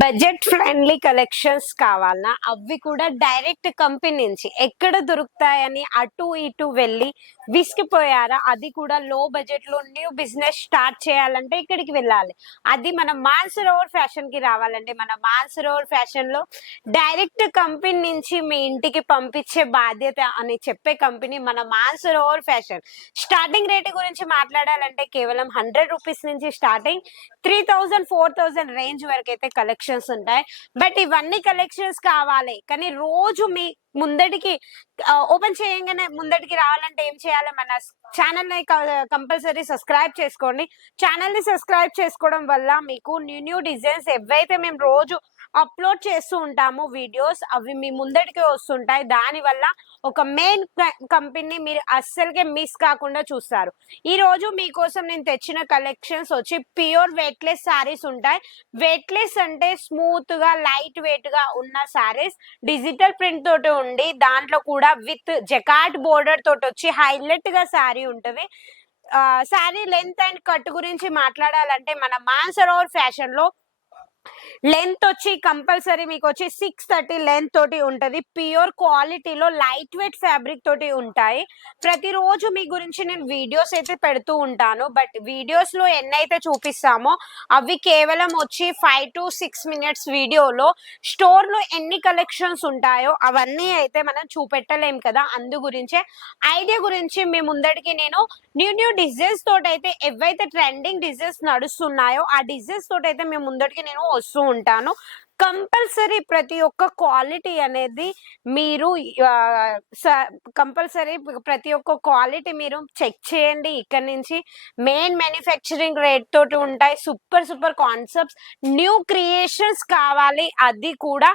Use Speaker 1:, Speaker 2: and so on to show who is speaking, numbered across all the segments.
Speaker 1: Budget friendly collections కావాలన్నా అవి కూడా డైరెక్ట్ కంపెనీ నుంచి ఎక్కడ దొరుకుతాయని అటు ఇటు వెళ్ళి విసిగిపోయారా? అది కూడా లో బడ్జెట్లో న్యూ బిజినెస్ స్టార్ట్ చేయాలంటే ఇక్కడికి వెళ్ళాలి. అది మన మాన్సరోవర్ ఫ్యాషన్కి రావాలంటే మన మాన్సరోవర్ ఫ్యాషన్లో డైరెక్ట్ కంపెనీ నుంచి మీ ఇంటికి పంపించే బాధ్యత అని చెప్పే కంపెనీ మన మాన్సరోవర్ ఫ్యాషన్. స్టార్టింగ్ రేట్ గురించి మాట్లాడాలంటే కేవలం హండ్రెడ్ రూపీస్ నుంచి starting three thousand four thousand range వరకు అయితే కలెక్షన్స్ ఉంటాయి. బట్ ఇవన్నీ కలెక్షన్స్ కావాలి. కానీ రోజు మీ ముందటికి ఓపెన్ చేయగానే ముందటికి రావాలంటే ఏం చేయాలి? మన ఛానల్ని కంపల్సరీ సబ్స్క్రైబ్ చేసుకోండి. ఛానల్ని సబ్స్క్రైబ్ చేసుకోవడం వల్ల మీకు న్యూ న్యూ డిజైన్స్ ఎవైతే మేము రోజు అప్లోడ్ చేస్తూ ఉంటాము వీడియోస్ అవి మీ ముందటికి వస్తుంటాయి. దానివల్ల ఒక మెయిన్ కంపెనీ మీరు అస్సలకే మిస్ కాకుండా చూస్తారు. ఈ రోజు మీకోసం నేను తెచ్చిన కలెక్షన్స్ వచ్చి ప్యూర్ వెయిట్లెస్ శారీస్ ఉంటాయి. వెయిట్లెస్ అంటే స్మూత్గా లైట్ వెయిట్గా ఉన్న శారీస్ డిజిటల్ ప్రింట్ తోటి ఉండి దాంట్లో కూడా విత్ జకాట్ బోర్డర్ తోటి వచ్చి హైలైట్గా సారీ ఉంటుంది. సారీ లెంత్ అండ్ కట్ గురించి మాట్లాడాలంటే మన మాన్సరోవర్ ఫ్యాషన్లో లెంత్ వచ్చి కంపల్సరీ మీకు వచ్చి సిక్స్ థర్టీ లెంత్ తోటి ఉంటుంది. ప్యూర్ క్వాలిటీలో లైట్ వెయిట్ ఫ్యాబ్రిక్ తోటి ఉంటాయి. ప్రతిరోజు మీ గురించి నేను వీడియోస్ అయితే పెడుతూ ఉంటాను. బట్ వీడియోస్లో ఎన్నైతే చూపిస్తామో అవి కేవలం వచ్చి ఫైవ్ టు సిక్స్ మినిట్స్ వీడియోలో స్టోర్లో ఎన్ని కలెక్షన్స్ ఉంటాయో అవన్నీ అయితే మనం చూపెట్టలేం కదా. అందు గురించే ఐడియా గురించి మీ ముందడికి నేను న్యూ న్యూ డిజైన్స్ తోటి అయితే ఏవైతే ట్రెండింగ్ డిజైన్స్ నడుస్తున్నాయో ఆ డిజైన్స్ తోటి అయితే మీ ముందడికి నేను వస్తూ ఉంటాను. కంపల్సరీ ప్రతి ఒక్క క్వాలిటీ అనేది మీరు కంపల్సరీ ప్రతి ఒక్క క్వాలిటీ మీరు చెక్ చేయండి. ఇక్కడ నుంచి మెయిన్ మ్యానుఫ్యాక్చరింగ్ రేట్ తోటి ఉంటాయి. Super super concepts. New creations కావాలి. అది కూడా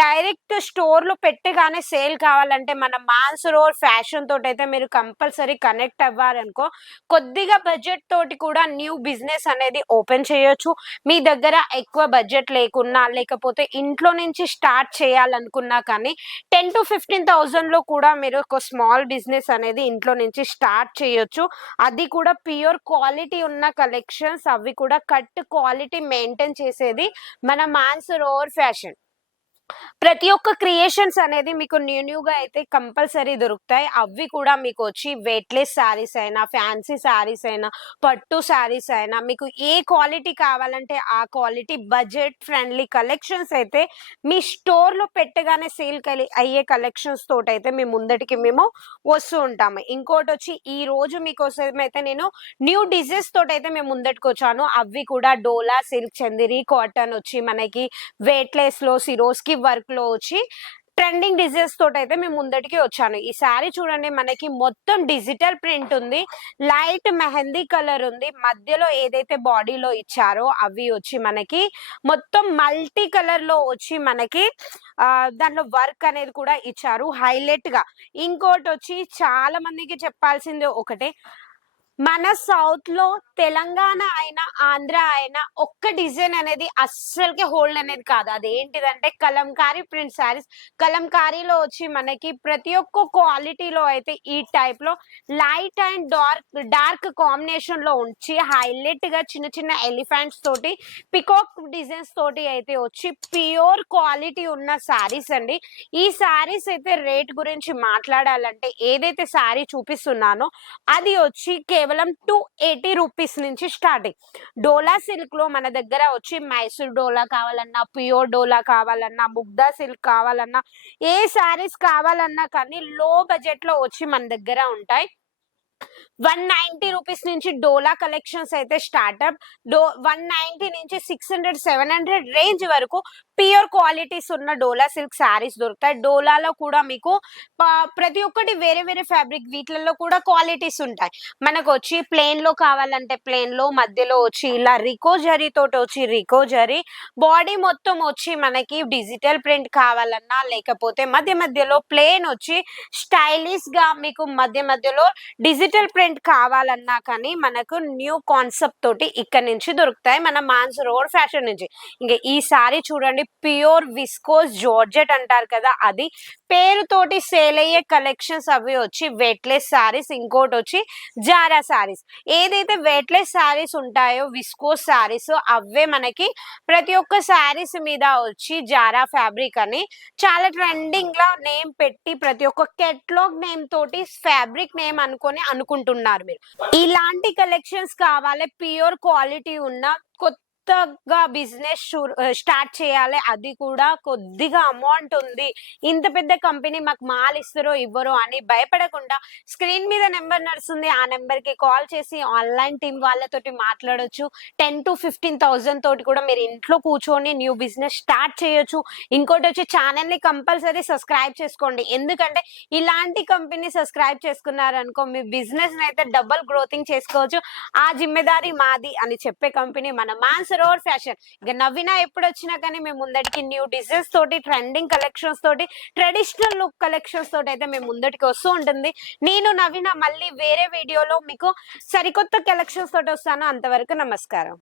Speaker 1: డైరెక్ట్ స్టోర్లో పెట్టగానే సేల్ కావాలంటే మన మాన్సరోర్ ఫ్యాషన్ తోటి అయితే మీరు కంపల్సరీ కనెక్ట్ అవ్వాలనుకో కొద్దిగా బడ్జెట్ తోటి కూడా న్యూ బిజినెస్ అనేది ఓపెన్ చేయొచ్చు. మీ దగ్గర ఎక్కువ బడ్జెట్ లేకున్నా లేకపోతే ఇంట్లో నుంచి స్టార్ట్ చేయాలనుకున్నా కానీ టెన్ టు ఫిఫ్టీన్ థౌజండ్లో కూడా మీరు ఒక స్మాల్ బిజినెస్ అనేది ఇంట్లో నుంచి స్టార్ట్ చేయొచ్చు. అది కూడా ప్యూర్ క్వాలిటీ ఉన్న కలెక్షన్స్ అవి కూడా కట్ క్వాలిటీ మెయింటైన్ చేసేది మన మాన్సర్ ఓవర్ ఫ్యాషన్. ప్రతి ఒక్క క్రియేషన్స్ అనేది మీకు న్యూ న్యూగా అయితే కంపల్సరీ దొరుకుతాయి. అవి కూడా మీకు వచ్చి వెయిట్లెస్ శారీస్ అయినా ఫ్యాన్సీ శారీస్ అయినా పట్టు శారీస్ అయినా మీకు ఏ క్వాలిటీ కావాలంటే ఆ క్వాలిటీ బడ్జెట్ ఫ్రెండ్లీ కలెక్షన్స్ అయితే మీ స్టోర్లో పెట్టగానే సేల్ కలి అయ్యే కలెక్షన్స్ తోటి అయితే మేము ముందటికి మేము వస్తూ ఉంటాము. ఇంకోటి వచ్చి ఈ రోజు మీకోసం అయితే నేను న్యూ డిజైన్స్ తోటి అయితే మేము ముందటికి వచ్చాను. అవి కూడా డోలా సిల్క్ చందిరి కాటన్ వచ్చి మనకి వెయిట్లెస్లో లో వర్క్లో వచ్చి ట్రెండింగ్ డిజైన్స్ తోటి అయితే మేము ముందటికి వచ్చాను. ఈ శారీ చూడండి మనకి మొత్తం డిజిటల్ ప్రింట్ ఉంది. లైట్ మెహందీ కలర్ ఉంది. మధ్యలో ఏదైతే బాడీలో ఇచ్చారో అవి వచ్చి మనకి మొత్తం మల్టీ కలర్లో వచ్చి మనకి దాంట్లో వర్క్ అనేది కూడా ఇచ్చారు. హైలైట్గా. ఇంకోటి వచ్చి చాలా మందికి చెప్పాల్సింది ఒకటే మన సౌత్లో తెలంగాణ అయినా ఆంధ్ర అయినా ఒక్క డిజైన్ అనేది అస్సలకి హోల్డ్ అనేది కాదు. అదేంటిదంటే కలంకారీ ప్రింట్ శారీస్ కలంకారీలో వచ్చి మనకి ప్రతి ఒక్క క్వాలిటీలో అయితే ఈ టైప్లో లైట్ అండ్ డార్క్ డార్క్ కాంబినేషన్లో ఉంచి హైలైట్గా చిన్న చిన్న ఎలిఫెంట్స్ తోటి పికాక్ డిజైన్స్ తోటి అయితే వచ్చి ప్యూర్ క్వాలిటీ ఉన్న శారీస్ అండి. ఈ శారీస్ అయితే రేట్ గురించి మాట్లాడాలంటే ఏదైతే శారీ చూపిస్తున్నానో అది వచ్చి కేవలం టూ ఎయిటీ రూపీస్ నుంచి స్టార్టింగ్. డోలా సిల్క్లో మన దగ్గర వచ్చి మైసూర్ డోలా కావాలన్నా ప్యూర్ డోలా కావాలన్నా ముగ్దా సిల్క్ కావాలన్నా ఏ శారీస్ కావాలన్నా కానీ లో బడ్జెట్లో వచ్చి మన దగ్గర ఉంటాయి. వన్ నైన్టీ రూపీస్ నుంచి డోలా కలెక్షన్స్ అయితే స్టార్టప్. డో వన్ నైన్టీ నుంచి six hundred seven hundred range వరకు ప్యూర్ క్వాలిటీస్ ఉన్న డోలా సిల్క్ శారీస్ దొరుకుతాయి. డోలాలో కూడా మీకు ప్రతి ఒక్కటి వేరే వేరే ఫ్యాబ్రిక్ వీటిలలో కూడా క్వాలిటీస్ ఉంటాయి. మనకు వచ్చి ప్లేన్లో కావాలంటే ప్లేన్లో మధ్యలో వచ్చి ఇలా రికో జరీ తోటి వచ్చి రికో జరీ బాడీ మొత్తం వచ్చి మనకి డిజిటల్ ప్రింట్ కావాలన్నా లేకపోతే మధ్య మధ్యలో ప్లేన్ వచ్చి స్టైలిష్గా మీకు మధ్య మధ్యలో డిజిటల్ డిజిటల్ ప్రింట్ కావాలన్నా కానీ మనకు న్యూ కాన్సెప్ట్ తోటి ఇక్కడ నుంచి దొరుకుతాయి. మన మాన్స్ రోడ్ ఫ్యాషన్ నుంచి. ఇంకా ఈ సారీ చూడండి ప్యూర్ విస్కోస్ జార్జెట్ అంటారు కదా అది పేరుతోటి సేల్ అయ్యే కలెక్షన్స్ అవి వచ్చి వెయిట్లెస్ సారీస్ ఇంకోటి వచ్చి జారా సారీస్ ఏదైతే వెయిట్లెస్ సారీస్ ఉంటాయో విస్కోస్ సారీస్ అవే మనకి ప్రతి ఒక్క శారీస్ మీద వచ్చి జారా ఫ్యాబ్రిక్ అని చాలా ట్రెండింగ్ లా నేమ్ పెట్టి ప్రతి ఒక్క కెట్లాగ్ నేమ్ తోటి ఫ్యాబ్రిక్ నేమ్ అనుకొని అనుకుంటున్నారు మీరు. ఇలాంటి కలెక్షన్స్ కావాలి ప్యూర్ క్వాలిటీ ఉన్న కొత్తగా బిజినెస్ స్టార్ట్ చేయాలి. అది కూడా కొద్దిగా అమౌంట్ ఉంది. ఇంత పెద్ద కంపెనీ మాకు మాల్ ఇస్తారో ఇవ్వరో అని భయపడకుండా స్క్రీన్ మీద నెంబర్ నడుస్తుంది. ఆ నెంబర్కి కాల్ చేసి ఆన్లైన్ టీమ్ వాళ్ళతోటి మాట్లాడొచ్చు. టెన్ టు ఫిఫ్టీన్ థౌసండ్ తోటి కూడా మీరు ఇంట్లో కూర్చొని న్యూ బిజినెస్ స్టార్ట్ చేయొచ్చు. ఇంకోటి వచ్చి ఛానల్ని కంపల్సరీ సబ్స్క్రైబ్ చేసుకోండి. ఎందుకంటే ఇలాంటి కంపెనీ సబ్స్క్రైబ్ చేసుకున్నారనుకో మీ బిజినెస్ అయితే డబుల్ గ్రోతింగ్ చేసుకోవచ్చు. ఆ జిమ్మెదారి మాది అని చెప్పే కంపెనీ మన మాన్సర్ రోడ్ ఫ్యాషన్ ఇక నవ్వినా ఎప్పుడు వచ్చినా కానీ మేము ముందటికి న్యూ డిజైన్స్ తోటి ట్రెండింగ్ కలెక్షన్స్ తోటి ట్రెడిషనల్ లుక్ కలెక్షన్స్ తోటి అయితే మేము ముందటికి వస్తూ ఉంటుంది. నేను నవ్విన మళ్ళీ వేరే వీడియోలో మీకు సరికొత్త కలెక్షన్స్ తోటి వస్తాను. అంతవరకు నమస్కారం.